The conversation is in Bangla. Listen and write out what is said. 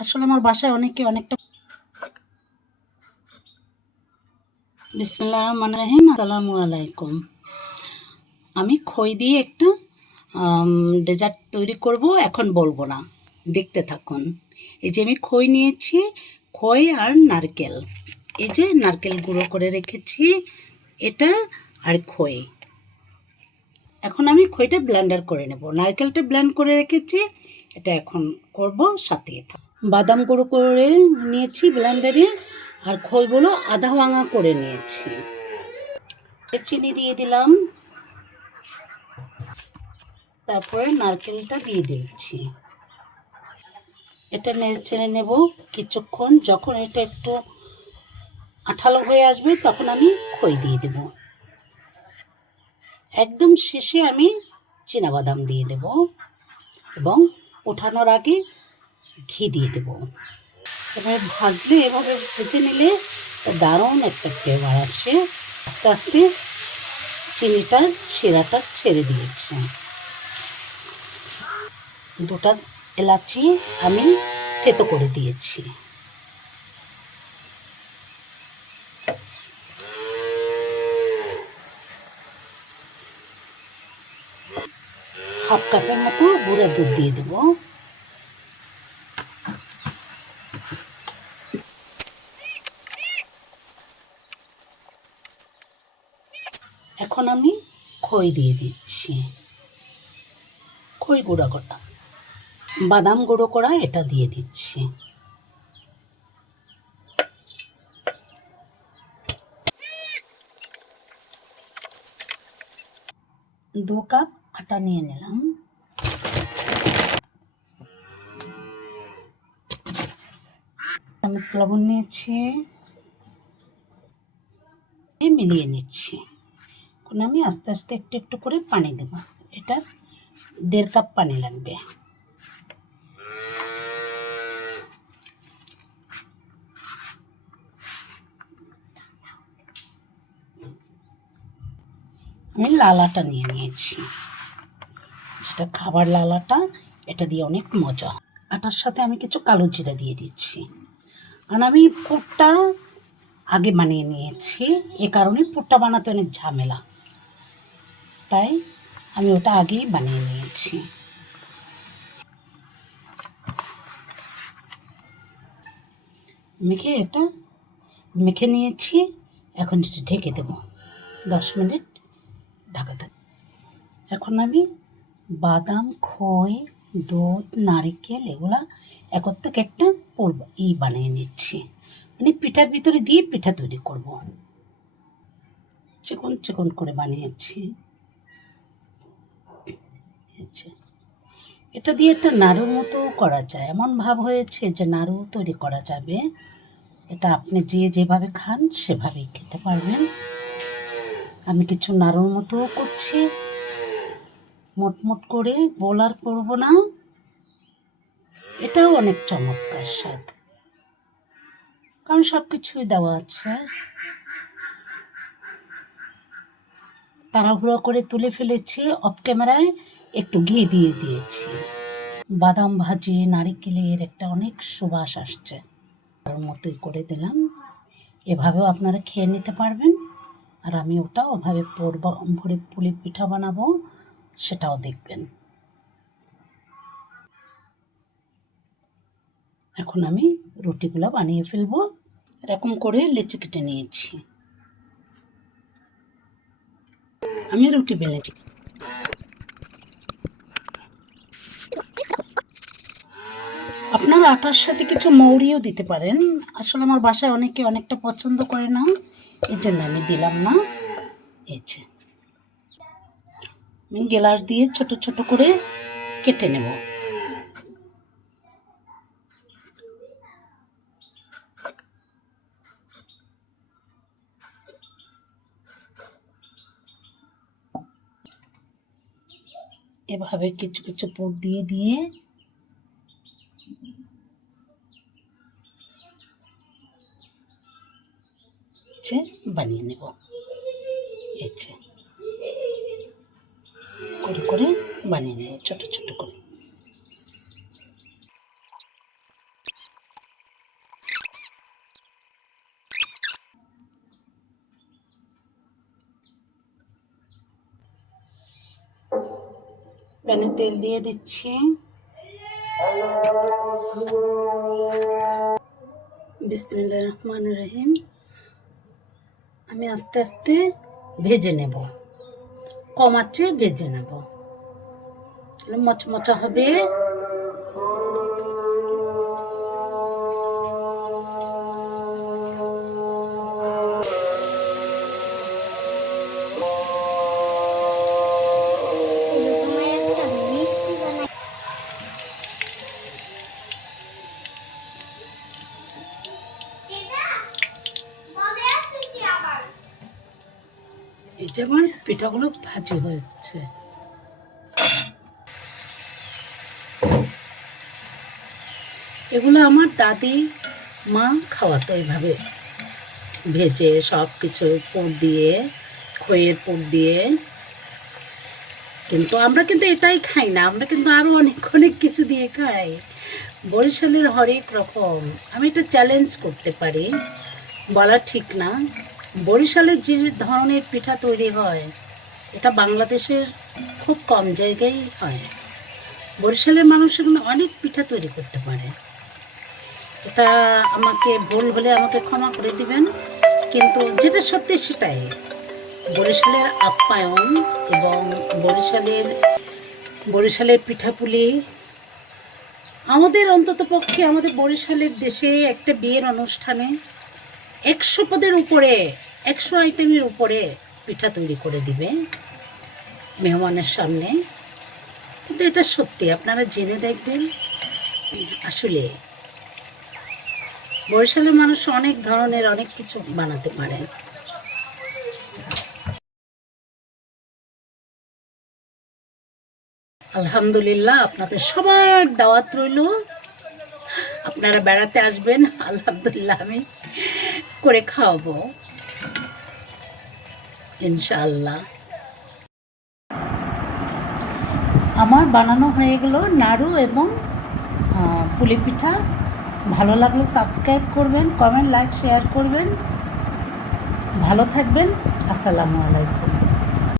আসলে আমার বাসায় অনেকে অনেকটা বিসমুল্লাহ রহমান রাহিম, আসসালামু আলাইকুম। আমি খই দিয়ে একটা ডেজার্ট তৈরি করব, এখন বলব না। দেখতে থাকুন। এই যে আমি খই নিয়েছি, খই আর নারকেল। এই যে নারকেল গুঁড়ো করে রেখেছি, এটা আর খই। এখন আমি খইটা ব্লেন্ডার করে নেব। নারকেলটা ব্লেন্ড করে রেখেছি, এটা এখন করব সাথে। বাদাম গুঁড়ো করে নিয়েছি ব্লেন্ডারে আর খইগুলো আধা ভাঙা করে নিয়েছি। চিনি দিয়ে দিলাম। তারপরে নারকেলটা দিয়ে দিচ্ছি। এটা নেড়ে নেব কিছুক্ষণ। যখন এটা একটু আঠালো হয়ে আসবে, তখন আমি খই দিয়ে দেব। একদম শেষে আমি বাদাম দিয়ে দেব এবং ওঠানোর আগে ঘি দিয়ে দেব। এভাবে ভাজলে, এভাবে ভেজে নিলে দারুণ একটা ফ্লেভার আসে। আস্তে আস্তে চিনিটা, শিরাটা ছেড়ে দিয়েছে। দুটা এলাচি আমি থেতো করে দিয়েছি। হাফ কাপের মতো গুঁড়া দুধ দিয়ে দেব। এখন আমি খই দিয়ে দিচ্ছি। খই গুঁড়া করা বাদাম গুঁড়ো করা এটা দিয়ে দিচ্ছি। দু কাপ আটা নিয়ে নিলাম। আমি লবণ নিয়েছি। মিলিয়ে নিচ্ছি। এখন আমি আস্তে আস্তে একটু একটু করে পানি দেব। এটা দেড় কাপ পানি লাগবে। আমি লাল লালাটা নিয়ে নিয়েছি। সেটা খাবার লালাটা, এটা দিয়ে অনেক মজা। আটার সাথে আমি কিছু কালো জিরা দিয়ে দিচ্ছি। কারণ আমি পুরটা আগে বানিয়ে নিয়েছি। এ কারণে পুরটা বানাতে অনেক ঝামেলা। তাই আমি ওটা আগেই বানিয়ে নিয়েছি। মেখে এটা, মেখে নিয়েছি। এখন এটা ঢেকে দেব। দশ মিনিট ঢাকা থাক। এখন আমি বাদাম, খই, দুধ, নারিকেল এগুলা একত্র একটা পড়ব ই বানিয়ে নিচ্ছি। মানে পিঠার ভিতরে দিয়ে পিঠা তৈরি করব। চিকন চিকন করে বানিয়েছি। এটা দিয়ে একটা নাড়ুর মতো করা যায়। এমন ভাব হয়েছে যে নাড়ু তৈরি করা যাবে। এটা আপনি যে যেভাবে খান সেভাবেই খেতে পারবেন। আমি কিছু নাড়ুর মতো করছি। মোটমোট করে বোলার করব না। এটাও অনেক চমৎকার স্বাদ। কারণ সব কিছুই দেওয়া আছে। তাড়াহুড়ো করে তুলে ফেলেছি, অফ ক্যামেরায় একটু ঘি দিয়ে দিয়েছি। বাদাম ভাজি, নারিকেলের একটা অনেক সুবাস আসছে। তার মতোই করে দিলাম। এভাবেও আপনারা খেয়ে নিতে পারবেন। আর আমি ওটা ওভাবে ভরে পুলি পিঠা বানাবো। সেটাও দেখবেন। এখন আমি রুটিগুলো বানিয়ে ফেলব। এরকম করে লেচি কেটে নিয়েছি। আমি রুটি বেলেছি। আপনার আটার সাথে কিছু মৌরিও দিতে পারেন। আসলে আমার বাসায় অনেকে অনেকটা পছন্দ করে না। এই জন্য আমি দিলাম না। এই যে। আমি গেলাস দিয়ে ছোট ছোট করে কেটে নেব। এভাবে কিছু কিছু পুর দিয়ে দিয়ে বানিয়ে নেব। এই করে করে বানিয়ে নেব, ছোটো ছোটো করে। প্যানে তেল দিয়ে দিচ্ছি। বিসমিল্লা রহমান রহিম। আমি আস্তে আস্তে ভেজে নেব। কম বেজে ভেজে নেব মচমচা হবে। আমার পিঠাগুলো ভাজি হচ্ছে এগুলো আমার দাদি, মা খাওয়াতো এইভাবে। ভেজে সব কিছু পুর দিয়ে, খইয়ের পুর দিয়ে। কিন্তু আমরা কিন্তু এটাই খাই না, আমরা কিন্তু আরও অনেক অনেক কিছু দিয়ে খাই। বরিশালের হরেক রকম। আমি এটা চ্যালেঞ্জ করতে পারি। বলা ঠিক না। বরিশালের যে ধরনের পিঠা তৈরি হয়, এটা বাংলাদেশের খুব কম জায়গায় হয়। বরিশালের মানুষ কিন্তু অনেক পিঠা তৈরি করতে পারে। এটা আমাকে ভুল হলে আমাকে ক্ষমা করে দিবেন, কিন্তু যেটা সত্যি সেটাই। বরিশালের আপ্যায়ন এবং বরিশালের বরিশালের পিঠাপুলি, আমাদের অন্তত পক্ষে আমাদের বরিশালের দেশে একটা বিয়ের অনুষ্ঠানে একশো পদের উপরে একশো আইটেমের উপরে পিঠা তৈরি করে দিবে মেহমানের সামনে। কিন্তু এটা সত্যি, আপনারা জেনে দেখবেন, আসলে বরিশালের মানুষ অনেক ধরনের অনেক কিছু বানাতে পারে। আলহামদুলিল্লাহ, আপনাদের সবার দাওয়াত রইল। আপনারা বেড়াতে আসবেন, আলহামদুলিল্লাহ আমি করে খাওয়াবো। ইনশাআল্লাহ। আমার বানানো হয়ে গেল নাড়ু এবং পুলি পিঠা। ভালো লাগলে সাবস্ক্রাইব করবেন, কমেন্ট, লাইক, শেয়ার করবেন। ভালো থাকবেন, আসসালামু আলাইকুম।